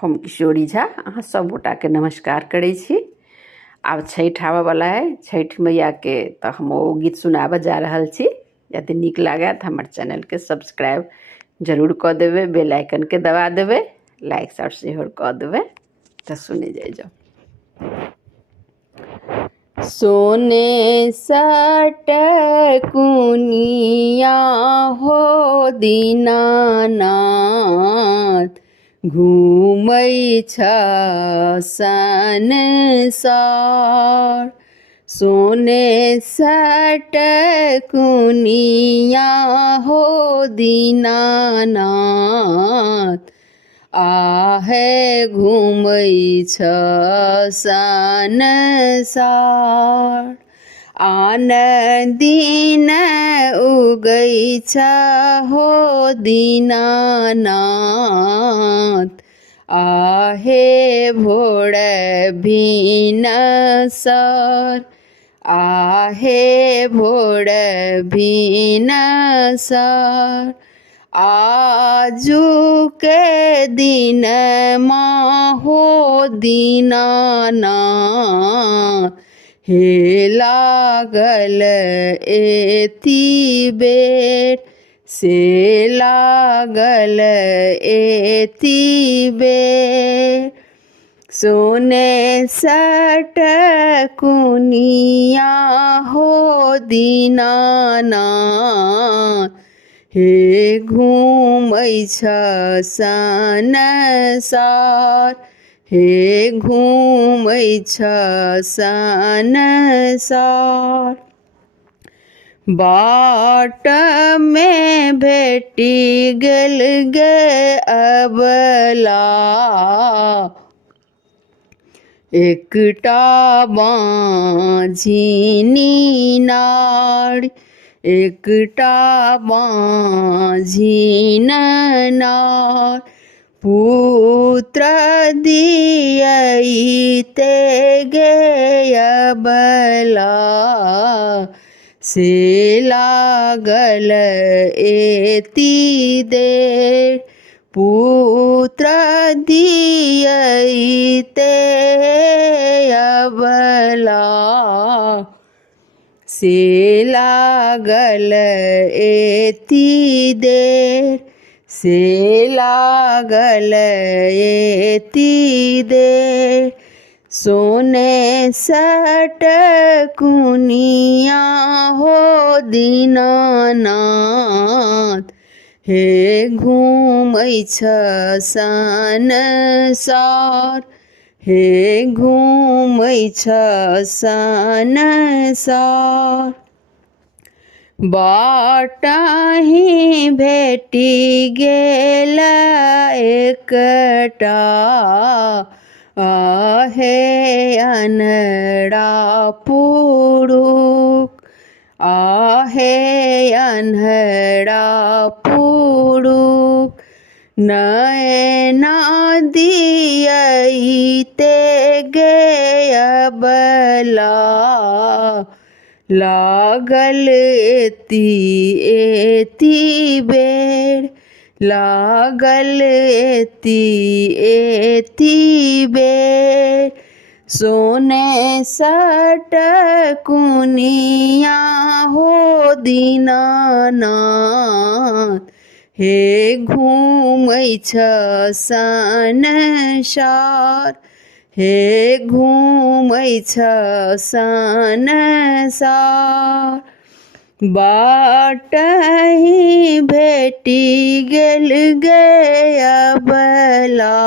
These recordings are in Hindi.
हम किशोरी झा अहाँ सब गोटा के नमस्कार करै छी। आब छठि आबऽवला है, छठि मैया के तो हम ओ गीत सुनाबऽ जा रहल छी। यदि नीक लागत हमर चैनल के सब्सक्राइब जरूर कऽ देबै, बेल आइकन के दबा देबै, लाइक और शेयर कऽ देबै। तो सुने जाइ जाओ। सोने सट कुनिया हो दीनानाथ, घूमै छ संसार। सोने सट कुनिया हो दीनानाथ, आहे घूमै छ संसार। आन दिन उगै छ हो दीनानाथ, आहे भोर भिनसर, आहे भोर भिनसर। आजू के दिन हो दीनानाथ, हे लागल एती बेर, से लागल एती बेर। सोने सट कुनिया हो दीनानाथ, हे घूमै छ संसार, हे घूमै छ संसार। बाट में भेटी गेल गे अबला, एकटा बाँझिनी नारी, एकटा बाँझिन नार। पुत्र दियैते गे अबला, से लागल एती देर। पुत्र दियैते अबला, से लागल एती देर, से लागल एती देर। सोने सट कुनिया हो दीनानाथ, हे घूमै छ संसार, हे घूमै छ संसार। बाटहि भेटी गेल एकटा, आहे अन्हरा पुरुष, आहे अन्हरा पुरुष। नैना दियैते गे अबला, लागल एती बेर, लागल एती बेर। सोने सट कुनिया हो दीनानाथ, हे घूमै छ संसार, हे घूमै छ संसार। बाटहि भेटी गेल गे अबला,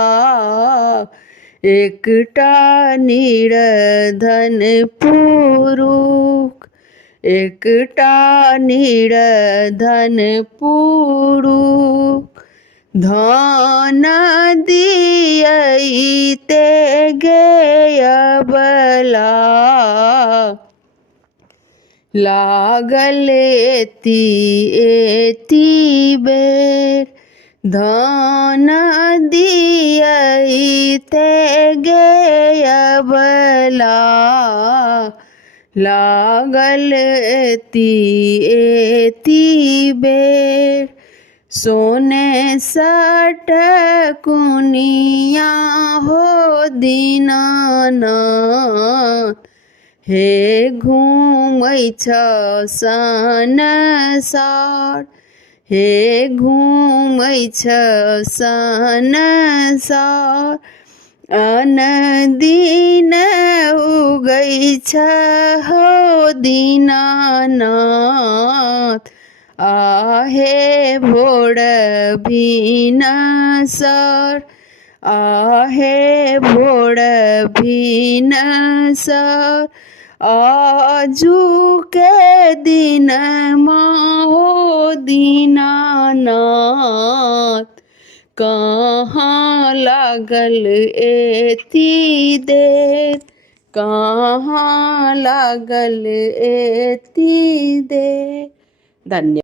एकटा निर्धन पुरुष, एकटा निर्धन पुरुष। धन दियैते गे अबला, लागल एती बेर। धन दियैते गे अबला, लागल एती बेर। सोने सट कुनिया हो दीनानाथ, हे घूमै छ संसार, हे घूमै छ संसार। अनदिन उगै छ हो दीनानाथ, आहे भोर भिनसर, आहे भोर भिनसर। आजुके दिनमा हो दीनानाथ, कहाँ लागल एती देर, कहाँ लागल एती देर। धन्यवाद।